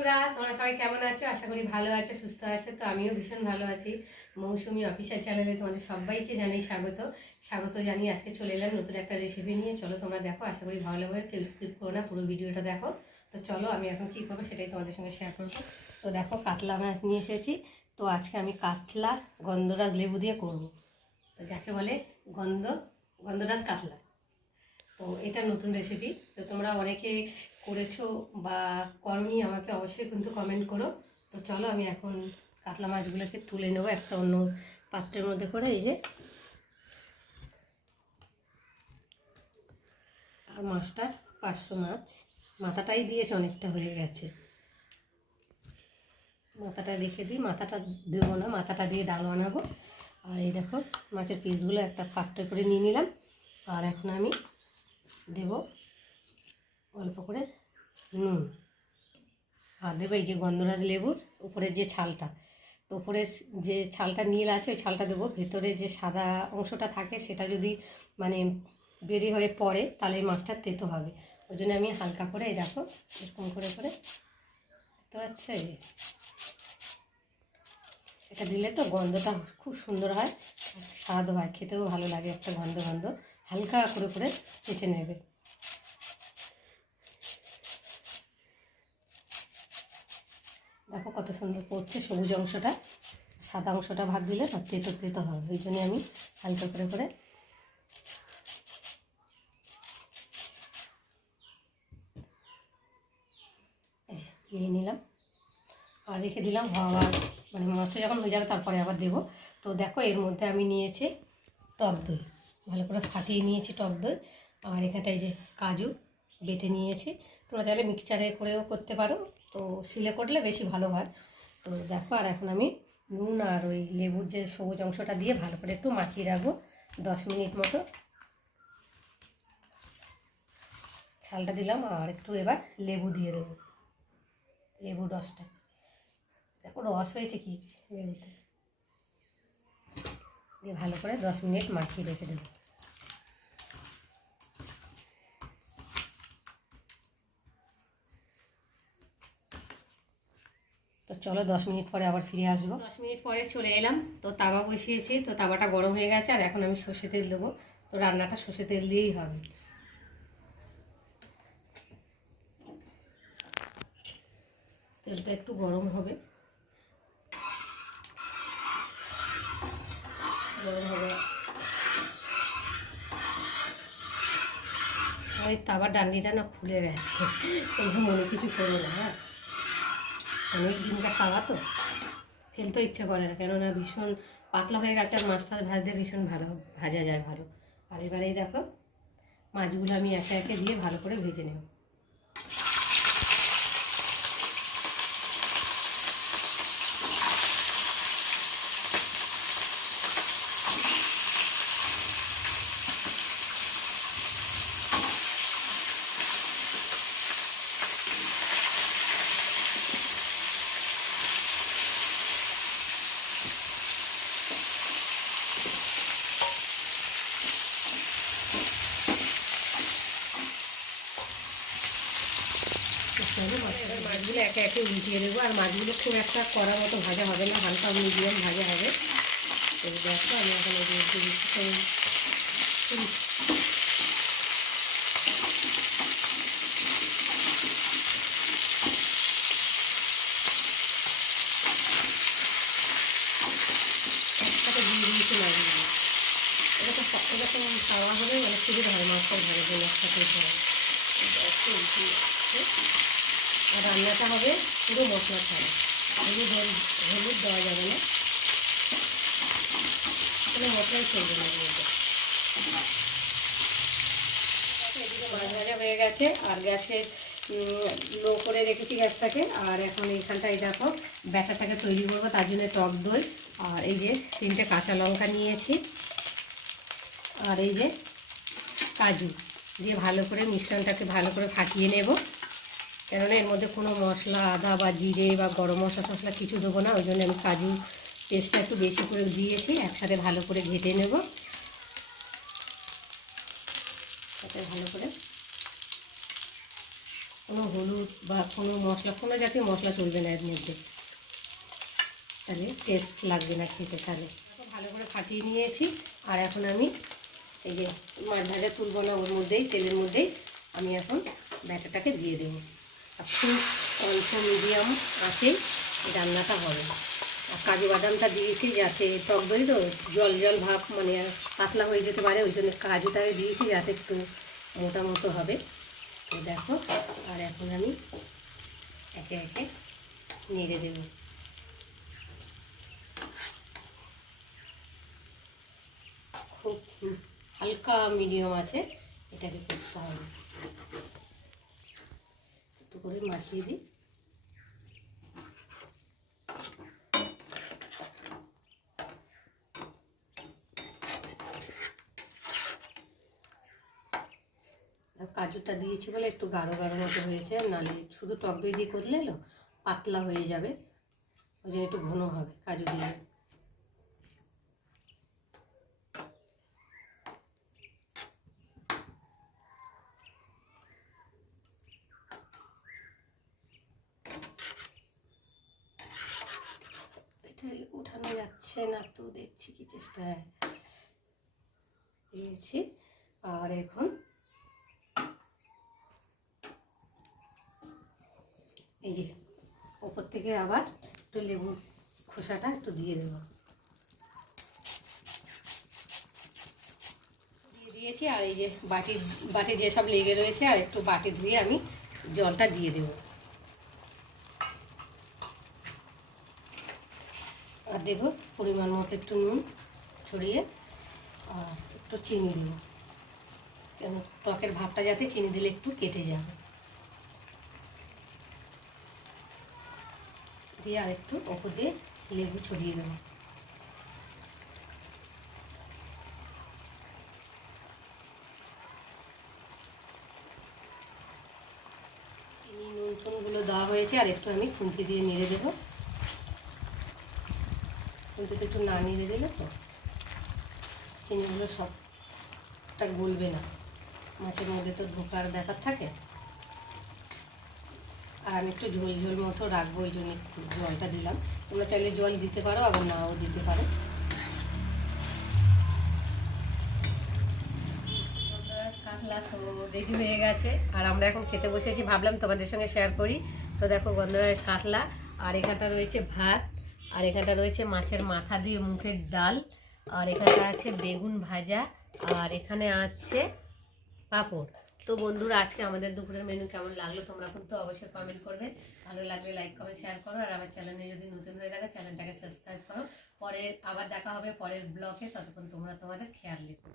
বন্ধুরা, তোমরা সবাই কেমন আছো? আশা করি ভালো আছো, সুস্থ আছো। তো আমিও ভীষণ ভালো আছি। মৌসুমি অফিসার চ্যানেলে তোমাদের সবাইকে জানাই স্বাগত। স্বাগত জানিয়ে আজকে চলে এলাম নতুন একটা রেসিপি নিয়ে। চলো তোমরা দেখো, আশা করি ভালো লাগবে। কেউ স্কিপ করো না, পুরো ভিডিওটা দেখো। তো চলো, আমি এখন কী করব সেটাই তোমাদের সঙ্গে শেয়ার করব। তো দেখো, কাতলা মাছ নিয়ে এসেছি। তো আজকে আমি কাতলা, গন্ধরাজ লেবু দিয়ে করব। তো যাকে বলে গন্ধ, গন্ধরাজ কাতলা। তো এটা নতুন রেসিপি তো তোমরা অনেকে করেছ বা করনি, আমাকে অবশ্যই কিন্তু কমেন্ট করো। তো চলো, আমি এখন কাতলা মাছগুলোকে তুলে নেব একটা অন্য পাত্রের মধ্যে করে, এই যে। আর মাছটা পাঁচশো মাছ। মাথাটাই দিয়েছে, অনেকটা হয়ে গেছে। মাথাটা রেখে দিই, মাথাটা দেবো না, মাথাটা দিয়ে ডাল বানাবো। আর এই দেখো, মাছের পিসগুলো একটা পাত্রে করে নিয়ে নিলাম। আর এখন আমি দেব অল্প করে নুন আর দেবো এই যে গন্ধরাজ লেবুর উপরের যে ছালটা, তো উপরে যে ছালটা নীল আছে, ওই ছালটা দেবো। ভেতরে যে সাদা অংশটা থাকে, সেটা যদি মানে বেরিয়ে হয়ে পড়ে, তাহলে এই মাছটা তেতো হবে। ওই জন্য আমি হালকা করে এই দেখো, এরকম করে করে তো আচ্ছা এটা দিলে তো গন্ধটা খুব সুন্দর হয় স্বাদ হয়, খেতেও ভালো লাগে একটা গন্ধ গন্ধ। হালকা করে করে চেঁচে নেবে। দেখো কত সুন্দর পড়ছে, সবুজ অংশটা, সাদা অংশটা ভাগ দিলে তার তেতো তেতো হবে, ওই জন্য আমি হালকা করে করে নিয়ে নিলাম। আর রেখে দিলাম হওয়ার মানে মাছটা যখন হয়ে যাবে তারপরে আবার দেবো। তো দেখো এর মধ্যে আমি নিয়েছি টক দই, ভালো করে ফাটিয়ে নিয়েছি টক দই। আর এখানটায় যে কাজু বেটে নিয়েছি, তোমরা চাইলে মিক্সচারে করেও করতে পারো। তো শিলে করলে বেশি ভালো হয়। তো দেখো, আর এখন আমি নুন আর ওই লেবুর যে সবুজ অংশটা দিয়ে ভালো করে একটু মাখিয়ে রাখব দশ মিনিট মতো। ছালটা দিলাম আর একটু এবার লেবু দিয়ে দেবো লেবুর রসটা। দেখো, রস হয়েছে কি লেবুতে? দিয়ে ভালো করে দশ মিনিট মাখিয়ে রেখে দেবো। চলো দশ মিনিট পরে আবার ফিরে আসব। দশ মিনিট পরে চলে এলাম। তো তাওয়া বসিয়েছি, তো তাওয়াটা গরম হয়ে গেছে, আর এখন আমি সর্ষে তেল দেবো। তো রান্নাটা সর্ষে তেল দিয়েই হবে। তেলটা একটু গরম হবে। গরম হবে। ওই তাবার ডান্ডিটা না খুলে গেছে। মনে কিছু করো না হ্যাঁ? অনেক দিনকার খাওয়া তো? ফেলতে ইচ্ছে করে না, কেননা ভীষণ পাতলা হয়ে গেছে আর মাছটা ভাজতে ভীষণ ভালো, ভাজা যায় ভালো। আর এবারেই দেখো, মাছগুলো আমি একে একে দিয়ে ভালো করে ভেজে নেব এবার মাছগুলো একে একে উল্টিয়ে দেবো, আর মাছগুলো খুব একটা কড়া মতো ভাজা হবে না, হালকা মিডিয়াম ভাজা হবে। তো দেখো, আমি এখন খাওয়া হলে মানে সুবিধা হয় মাছটা ভালো একসাথে একটু। আর রান্নাটা হবে পুরো মশলা ছাড়া। হলুদ হল- হলুদ দেওয়া যাবে না। কোনো মশলাই চলবে না মাছ ভাজা হয়ে গেছে, আর গ্যাসে লো করে রেখেছি গ্যাসটাকে। আর এখন এইখানটায় দেখো, ব্যাটারটাকে তৈরি করব, তার জন্য টক দই। আর এই যে তিনটে কাঁচা লঙ্কা নিয়েছি। আর এই যে কাজু, দিয়ে ভালো করে মিশ্রণটাকে ভালো করে ফাটিয়ে নেব। কেননা এর মধ্যে কোনো মশলা, আদা বা জিরে বা গরম মশলা টশলা কিছু দেবো না, ওই জন্য আমি কাজু পেস্টটা একটু বেশি করে দিয়েছি, একসাথে ভালো করে ঘেটে নেব। তাতে ভালো করে। কোনো হলুদ বা কোনো মশলা, কোনো জাতীয় মশলা চলবে না এর মধ্যে। তাহলে টেস্ট লাগবে না খেতে তাহলে। ভালো করে ফাটিয়ে নিয়েছি, আর এখন আমি এই যে মাছ ভাজা তুলবো না, ওর মধ্যেই, তেলের মধ্যেই, আমি এখন ব্যাটাটাকে দিয়ে দেবো। খুব অল্প মিডিয়াম আছে, রান্নাটা হবে। আর কাজু বাদামটা দিয়েছি যাতে টক দই তো জল জল ভাব মানে পাতলা হয়ে যেতে পারে, ওই জন্য কাজুটাকে দিয়েছি যাতে একটু মোটা মতো হবে। তো দেখো, আর এখন আমি একে একে নেড়ে দেবো। খুব হালকা মিডিয়াম আছে, এটাকে করতে হবে। একটু করে মাখিয়ে দিই। কাজুটা দিয়েছি বলে একটু গাঢ় গাঢ় মতো হয়েছে নালে শুধু টক দই দিয়ে করলে পাতলা হয়ে যাবে। ওই জন্য একটু ঘন হবে কাজু দিয়ে এটা উঠানো যাচ্ছে না তো দেখছি কি চেষ্টায় দিয়েছি। আর এখন এই যে ওপর থেকে আবার একটু লেবু খোসাটা একটু দিয়ে দেবো। দিয়ে দিয়েছি আর এই যে বাটি বাটি যেসব লেগে রয়েছে আর একটু বাটি ধুয়ে আমি জলটা দিয়ে দেবো। আর দেবো পরিমাণ মতো একটু নুন ছড়িয়ে আর একটু চিনি দেবো। কেন টকের ভাবটা যাতে চিনি দিলে একটু কেটে যাবে। দিয়ে আর একটু ওপর দিয়ে লেবু ছড়িয়ে দেবো। চিনি, নুন, টুনগুলো দেওয়া হয়েছে, আর একটু আমি খুন্তি দিয়ে নেড়ে দেবো। খুন্তিতে একটু না নেড়ে দিলে তো। চিনিগুলো সবটা গলবে না। মাছের মধ্যে তো ঢোকার ব্যাপার থাকে। আর আমি একটু ঝোল ঝোল মতো রাখব, ওই জন্য জলটা দিলাম। তোমরা চাইলে জল দিতে পারো, আবার নাও দিতে পারো। কাতলা রেডি হয়ে গেছে। আর আমরা এখন খেতে বসেছি ভাবলাম তোমাদের সঙ্গে শেয়ার করি। তো দেখো গন্ধরাজ কাতলা, আর এখানটা রয়েছে ভাত। আর এখানটা রয়েছে মাছের মাথা দিয়ে মুখের ডাল, আর এখানটা আছে বেগুন ভাজা, আর এখানে আছে পাঁপড়। তো বন্ধুরা, আজকে আমাদের দুপুরের মেনু কেমন লাগল তোমরা কিন্তু অবশ্যই কমেন্ট করবে। ভালো লাগলে লাইক কমেন্ট শেয়ার করো, আর আমার চ্যানেলে যদি নতুন হয়ে থাকে চ্যানেলটাকে সাবস্ক্রাইব করো। পরে আবার দেখা হবে পরের ব্লগে ততক্ষণ তোমরা তোমাদের খেয়াল রেখো।